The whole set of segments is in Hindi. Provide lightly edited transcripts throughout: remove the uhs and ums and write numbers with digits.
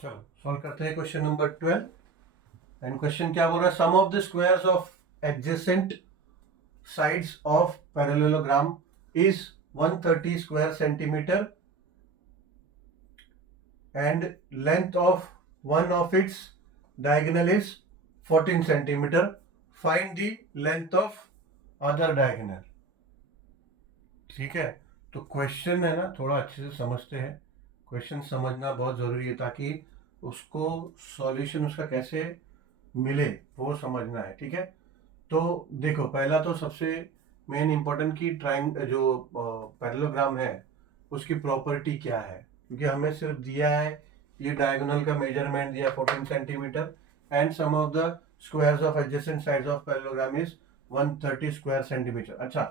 चलो सॉल्व करते हैं क्वेश्चन नंबर 12। एंड क्वेश्चन क्या बोल रहा है, sum of the squares of adjacent sides of parallelogram is 130 square centimetre and length of one of its diagonal is 14 centimetre. Find the length of other diagonal. ठीक है, तो क्वेश्चन है ना, थोड़ा अच्छे से समझते हैं। क्वेश्चन समझना बहुत ज़रूरी है ताकि उसको सॉल्यूशन उसका कैसे मिले वो समझना है। ठीक है, तो देखो पहला तो सबसे मेन इंपॉर्टेंट की जो पैरेललोग्राम है उसकी प्रॉपर्टी क्या है, क्योंकि हमें सिर्फ दिया है ये डायगोनल का मेजरमेंट दिया 14 centimetre and sum of the squares of adjacent sides of parallelogram is 130 square centimetre. अच्छा,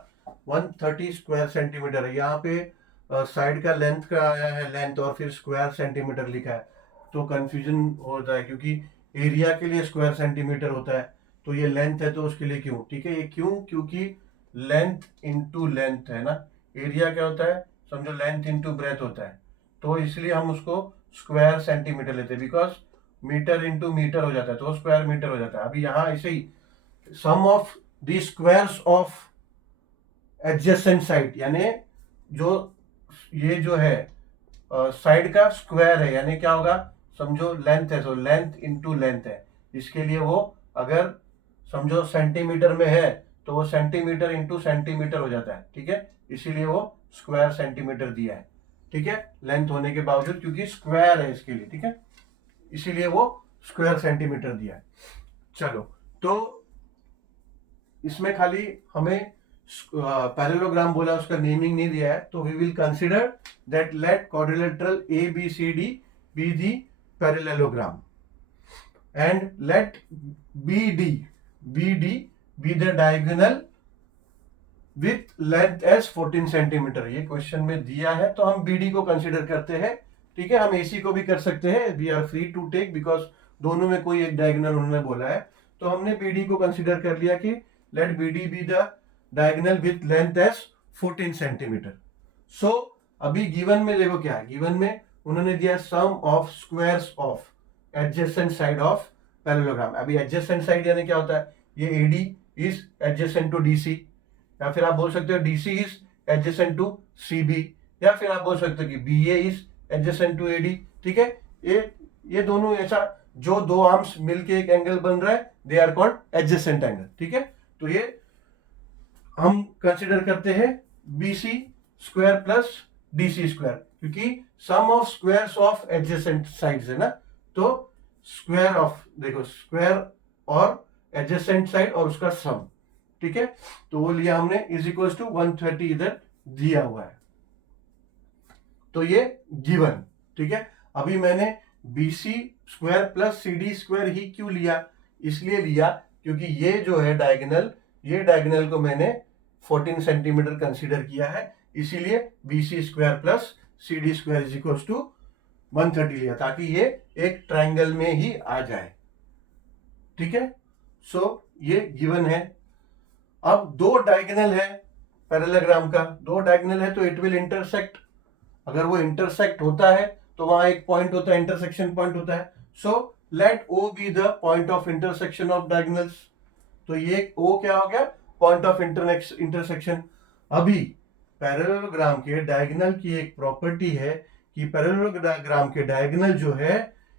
130 स्क्वायर सेंटीमीटर है, यहाँ पे साइड का लेंथ का आया है लेंथ और फिर स्क्वायर सेंटीमीटर लिखा है, तो कंफ्यूजन होता है क्योंकि एरिया के लिए स्क्वायर सेंटीमीटर होता है, तो ये लेंथ है तो उसके लिए क्यों। ठीक है, ये क्यों, क्योंकि लेंथ इनटू लेंथ है ना, एरिया क्या होता है, समझो लेंथ इनटू ब्रेथ होता है, तो इसलिए हम उसको स्क्वायर सेंटीमीटर लेते हैं, बिकॉज मीटर इनटू मीटर हो जाता है तो स्क्वायर मीटर हो जाता है। अभी यहाँ ऐसे ही sum of the squares of adjacent side, यानी जो ये जो है साइड का स्क्वायर है, यानी क्या होगा, समझो लेंथ है तो लेंथ इनटू लेंथ है, इसके लिए वो अगर समझो सेंटीमीटर में है तो वो सेंटीमीटर इंटू सेंटीमीटर हो जाता है। ठीक है, इसीलिए वो स्क्वायर सेंटीमीटर दिया है। ठीक है, लेंथ होने के बावजूद क्योंकि स्क्वायर है इसके लिए, ठीक है, इसीलिए वो स्क्वायर सेंटीमीटर दिया है। चलो, तो इसमें खाली हमें पैरेललोग्राम बोला, उसका नेमिंग नहीं दिया है, तो we will consider that let quadrilateral ABCD be the parallelogram and let BD be the diagonal with length as 14 centimetre. ये क्वेश्चन में दिया है तो हम BD को कंसिडर करते हैं। ठीक है, हम AC को भी कर सकते हैं, we are free to take, because दोनों में कोई एक डायगोनल उन्होंने बोला है, तो हमने BD को कंसिडर कर लिया कि let BD be the diagonal with length as 14 centimetre. So अभी गिवन में देखो क्या है, गिवन में उन्होंने दिया sum of squares of adjacent side of parallelogram. अभी एडजेसेंट साइड यानी क्या होता है, ये AD is adjacent to DC, या फिर आप बोल सकते हो DC is adjacent to CB, या फिर आप बोल सकते हो कि BA is adjacent to AD। ठीक है, ये दोनों ऐसा जो दो आर्म्स मिलके एक एंगल बन रहा है, they are called adjacent angle. ठीक है, तो ये हम कंसिडर करते हैं BC square plus DC square, क्योंकि sum of squares of adjacent sides है ना, तो स्क्वायर ऑफ, देखो स्क्वायर और एडजेसेंट साइड और उसका सम। ठीक है, तो वो लिया हमने इज इक्वल टू 130 इधर दिया हुआ है, तो ये गिवन। ठीक है, अभी मैंने BC square plus CD square ही क्यों लिया, इसलिए लिया क्योंकि ये जो है डायगोनल, ये डायगोनल को मैंने 14 सेंटीमीटर कंसीडर किया है, इसीलिए BC square plus CD square is equal to 130 लिया, ताकि ये एक ट्रायंगल में ही आ जाए। ठीक है, सो ये गिवन है। अब दो डायगोनल है पैरेललोग्राम का, दो डायगोनल है तो इट विल इंटरसेक्ट। अगर वो इंटरसेक्ट होता है तो वहां एक पॉइंट होता है, इंटरसेक्शन पॉइंट होता है। So let O be the point of intersection of diagonals. तो ये O क्या हो गया, पॉइंट ऑफ इंटरसेक्शन। अभी पैरेललोग्राम के डायगोनल की एक प्रॉपर्टी है कि पैरेललोग्राम के डायगोनल जो है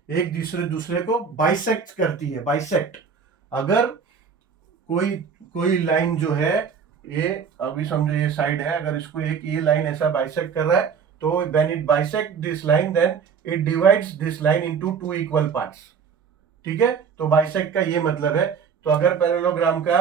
एक दूसरे को बाइसेक्ट करती है। बाइसेक्ट, अगर कोई लाइन जो है, ये अभी समझो ये साइड है, अगर इसको एक ये लाइन ऐसा बाइसेक्ट कर रहा है तो when it bisect this line then it divides this line into two equal parts. ठीक है, तो बाइसेक्ट का ये मतलब है, तो अगर पैरेललोग्राम का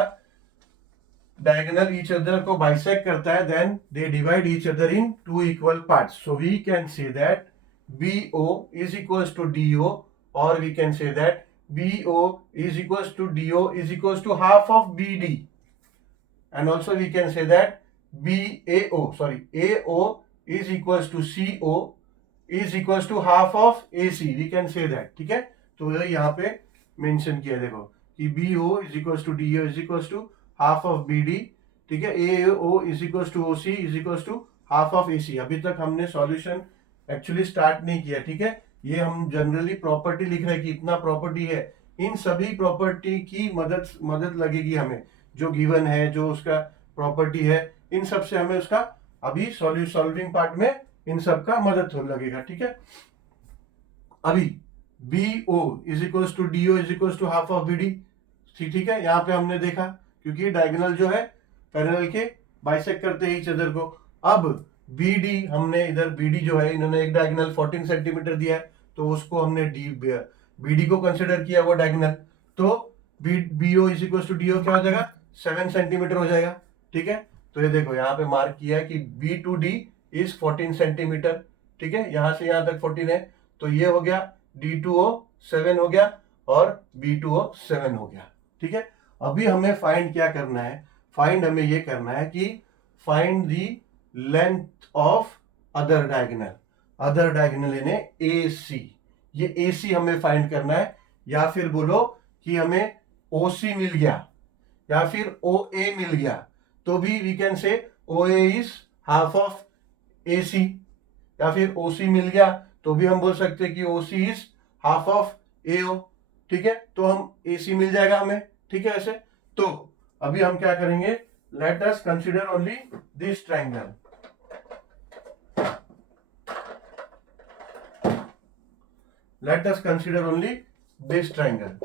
डायगोनल ईच अदर को बाइसेक्ट करता है then they divide each other in two equal parts. So we can say that BO is equals to DO, or we can say that BO is equals to DO is equals to half of BD, and also we can say that AO is equals to CO is equals to half of AC, we can say that। ठीक है, तो यहाँ पे मेंशन किया देखो कि BO is equals to DO is equals to half of BD। ठीक है, AO is equals to OC is equals to half of AC। अभी तक हमने सॉल्यूशन एक्चुअली स्टार्ट नहीं किया। ठीक है, ये हम जनरली प्रॉपर्टी लिख रहे हैं कि इतना प्रॉपर्टी है, इन सभी प्रॉपर्टी की मदद लगेगी हमें, जो गिवन है, जो उसका प्रॉपर्टी है, इन सब से हमें उसका अभी सॉल्विंग पार्ट में इन सब का मदद लगेगा। ठीक है, अभी BO is equals to DO is equals to half of BD। ठीक है, यहाँ पे हमने देखा क्योंकि डायगोनल जो है पैरेलल के बाइसेक्ट करते हैं ईच अदर को। अब BD हमने इधर BD जो है, इन्होंने एक डायगोनल 14 सेंटीमीटर दिया है, तो उसको हमने BD को कंसिडर किया वो डायगोनल, तो BO is equals to DO क्या हो जाएगा, 7 सेंटीमीटर हो जाएगा। ठीक है, तो ये देखो यहाँ पे मार्क किया है कि B to D is 14 centimetre. ठीक है, यहां से यहां तक 14 है, तो ये हो गया D2O 7 हो गया और B2O 7 हो गया। ठीक है, अभी हमें फाइंड क्या करना है, फाइंड हमें ये करना है कि find the length of other diagonal, other diagonal यानी AC, ये AC हमें फाइंड करना है, या फिर बोलो कि हमें OC मिल गया या फिर OA मिल गया, तो भी we can say OA is half of AC, या फिर OC मिल गया तो भी हम बोल सकते हैं कि OC is half of AO। ठीक है, तो हम AC मिल जाएगा हमें। ठीक है, ऐसे तो अभी हम क्या करेंगे, let us consider only this triangle. Let us consider only this triangle.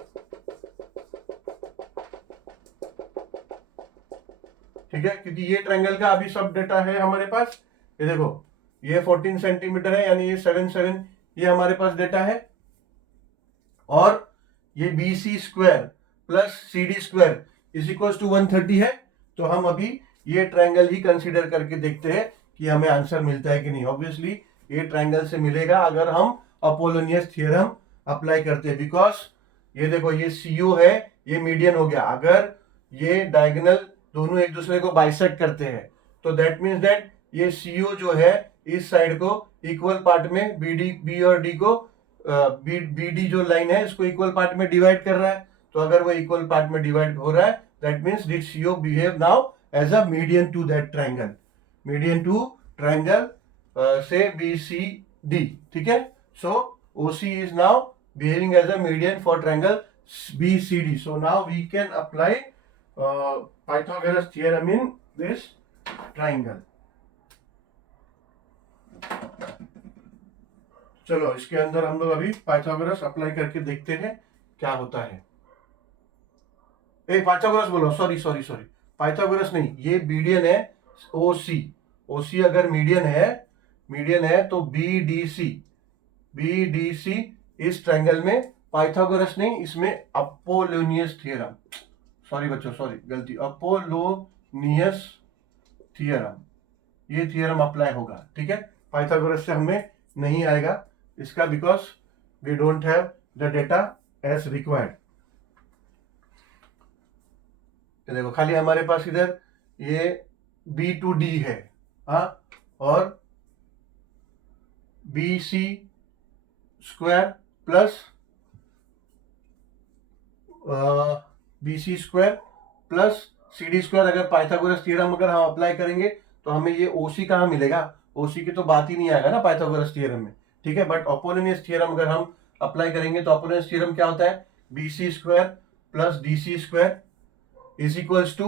ठीक है, क्योंकि ये ट्रायंगल का अभी सब डेटा है हमारे पास। ये देखो, ये 14 सेंटीमीटर है, यानी ये 7 ये हमारे पास डेटा है, और ये BC square plus CD square is equal to 130 है। तो हम अभी ये ट्रायंगल ही कंसीडर करके देखते हैं कि हमें आंसर मिलता है कि नहीं। ऑब्वियसली ये ट्रायंगल से मिलेगा अगर हम अपोलोनियस थ्योरम अप्लाई करते हैं, बिकॉज ये देखो ये CO है, ये मीडियन हो गया। अगर ये डायगोनल दोनों एक दूसरे को बाइसेक्ट करते हैं तो दैट मीन्स दैट ये CO जो है इस साइड को इक्वल पार्ट में B और D को BD जो लाइन है इसको इक्वल पार्ट में डिवाइड कर रहा है। तो अगर वो इक्वल पार्ट में डिवाइड हो रहा है, that means this CO behave now as a median to that triangle, median to triangle से BCD। ठीक है, so OC is now behaving as a median for triangle BCD। So now we can apply Pythagoras theorem in this triangle। चलो इसके अंदर हम लोग अभी पाइथागोरस अप्लाई करके देखते हैं क्या होता है। पाइथागोरस बोलो, सॉरी पाइथागोरस नहीं, ये मीडियन है OC अगर मीडियन है तो BDC इस ट्रायंगल में पाइथागोरस नहीं, इसमें अपोलोनियस थ्योरम, सॉरी बच्चों, सॉरी गलती, अपोलोनियस थ्योरम, ये थ्योरम अप्लाई होगा। ठीक है, पाइथागोरस से हमें नहीं आएगा इसका, because we don't have the data as required. देखो खाली हमारे पास इधर ये B to D है, हाँ, और BC square plus BC square plus CD square. अगर पाइथागोरस थ्योरम अगर हम अप्लाई करेंगे तो हमें ये OC कहाँ मिलेगा, OC की तो बात ही नहीं आएगा ना पाइथागोरस थ्योरम में। ठीक है, बट अपोलोनियस थ्योरम अगर हम अप्लाई करेंगे तो अपोलोनियस थ्योरम क्या होता है, BC square plus DC square is equals to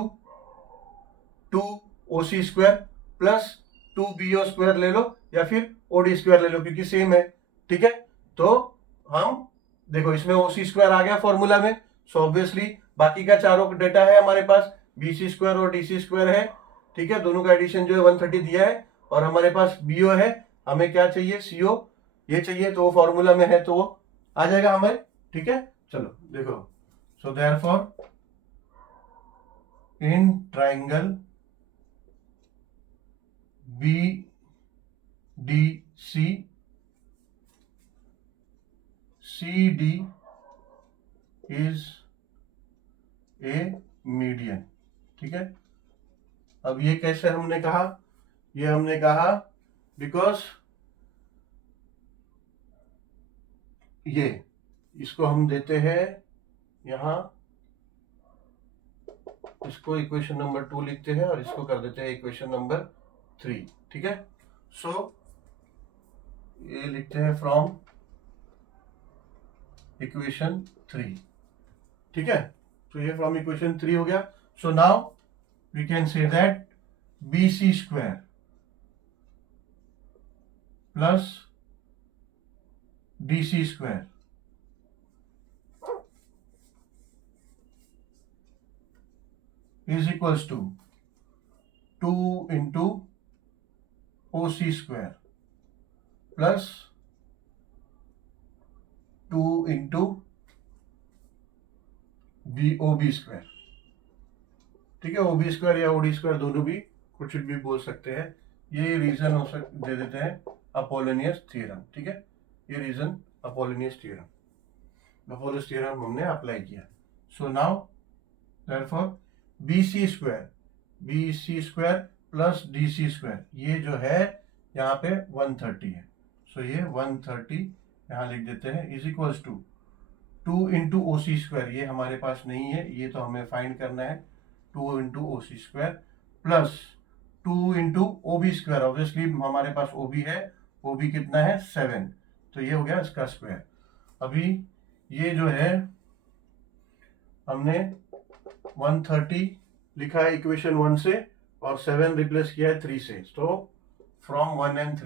2OC square plus 2BO square ले लो या फिर OD स्क्वायर ले लो, क्योंकि सेम है। ठीक है, तो हम देखो इसमें OC स्क्वायर आ गया फॉर्मूला में, सो ऑब्वियसली बाकी का चारों डेटा है हमारे पास, BC स्क्वायर और DC स्क्वायर है। ठीक है, दोनों का एडिशन जो है 130 दिया है, और हमारे पास BO है, हमें क्या चाहिए, CO ये चाहिए, तो वो फॉर्मूला में है तो वो आ जाएगा हमें। ठीक है, चलो देखो, so therefore in triangle BDC CD is a median. ठीक है, अब ये कैसे हमने कहा, ये हमने कहा बिकॉज ये इसको हम देते हैं यहां, इसको इक्वेशन नंबर 2 लिखते हैं और इसको कर देते हैं इक्वेशन नंबर 3। ठीक है, सो ये लिखते हैं फ्रॉम इक्वेशन 3, ठीक है। तो ये फ्रॉम इक्वेशन 3 हो गया। So now we can say that BC square plus DC square is equals to 2 into OC square plus 2 into OB square, ठीक है। OB स्क्वायर या OD स्क्वायर दोनों भी कुछ भी बोल सकते हैं। ये रीजन हो दे देते हैं अपोलोनियस थ्योरम, ठीक है। ये रीजन अपोलोनियस थ्योरम हमने अप्लाई किया। So now therefore BC square plus DC square, ये जो है यहाँ पे 130 है। सो ये 130 यहाँ लिख देते हैं is equals to 2 into OC square, ये हमारे पास नहीं है, ये तो हमें फाइंड करना है। 2 into OC square plus 2 into OB square, obviously हमारे पास OB है, OB कितना है 7, तो ये हो गया इसका स्क्वायर। अभी ये जो है हमने 130 लिखा है इक्वेशन 1 से और 7 रिप्लेस किया है 3 से, तो फ्रॉम 1 एंड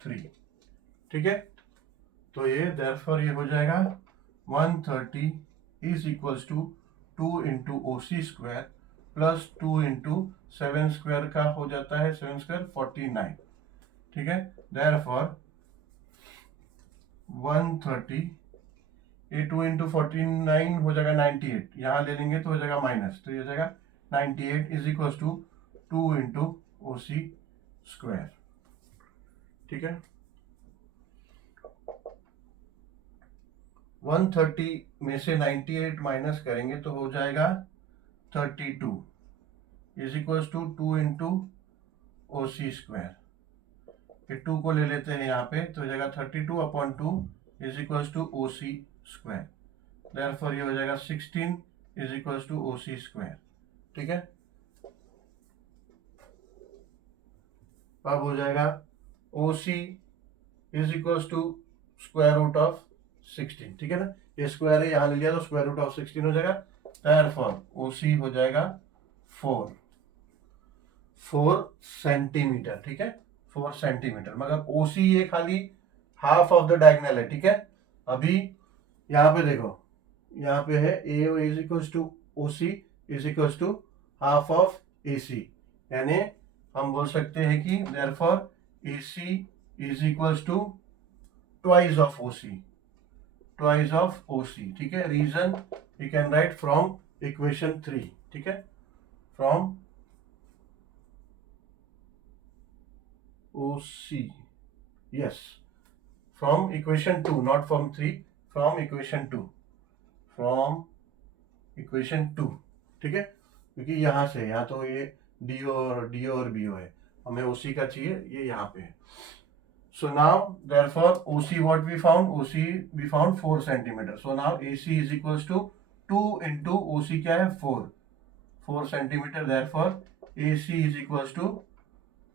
3, ठीक है। तो ये देयरफॉर ये हो जाएगा 130 is equals to 2 into OC square plus 2 into 7 square का हो जाता है 7 स्क्वायर 49, ठीक है। देयरफॉर 130 ये 2 इंटू 49 हो जाएगा 98, यहाँ ले लेंगे तो हो जाएगा माइनस, तो ये हो जाएगा 98 is equals to 2 into OC square, ठीक है। 130 में से 98 माइनस करेंगे तो हो जाएगा 32 is equals to 2 into OC square, फिर 2 को ले लेते हैं यहाँ पे तो हो जाएगा 32 upon 2 is equals to OC square, therefore ये हो जाएगा 16 is equals to OC square, ठीक है। अब हो जाएगा OC is equals to square root of 16, ठीक है ना। ये स्क्वायर है, यहाँ ले लिया तो स्क्वायर रूट ऑफ 16 हो जाएगा, देयरफॉर OC हो जाएगा 4 सेंटीमीटर, ठीक है, 4 सेंटीमीटर। मगर OC ये खाली हाफ ऑफ द डायगोनल है, ठीक है। अभी यहाँ पे देखो, यहाँ पे है AO is equals to OC is equals to half of AC, यानी हम बोल सकते हैं कि therefore AC is equals to twice of OC, ठीक है। Reason we can write from equation 3, ठीक है, from OC, yes, from equation 2, not from 3, from equation 2, ठीक है। क्योंकि यहाँ से यहाँ तो ये DO और BO है, हमें OC का चाहिए, ये यहाँ पे है। So now therefore OC what we found? we found 4 centimeter. So now AC is equals to 2 into OC क्या है 4 centimeter, therefore AC is equals to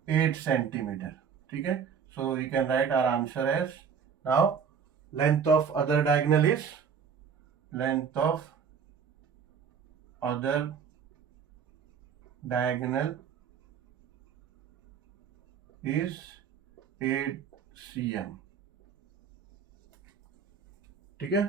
8 centimeter, ठीक है। So we can write our answer as, now length of other diagonal is 8 cm, ठीक है।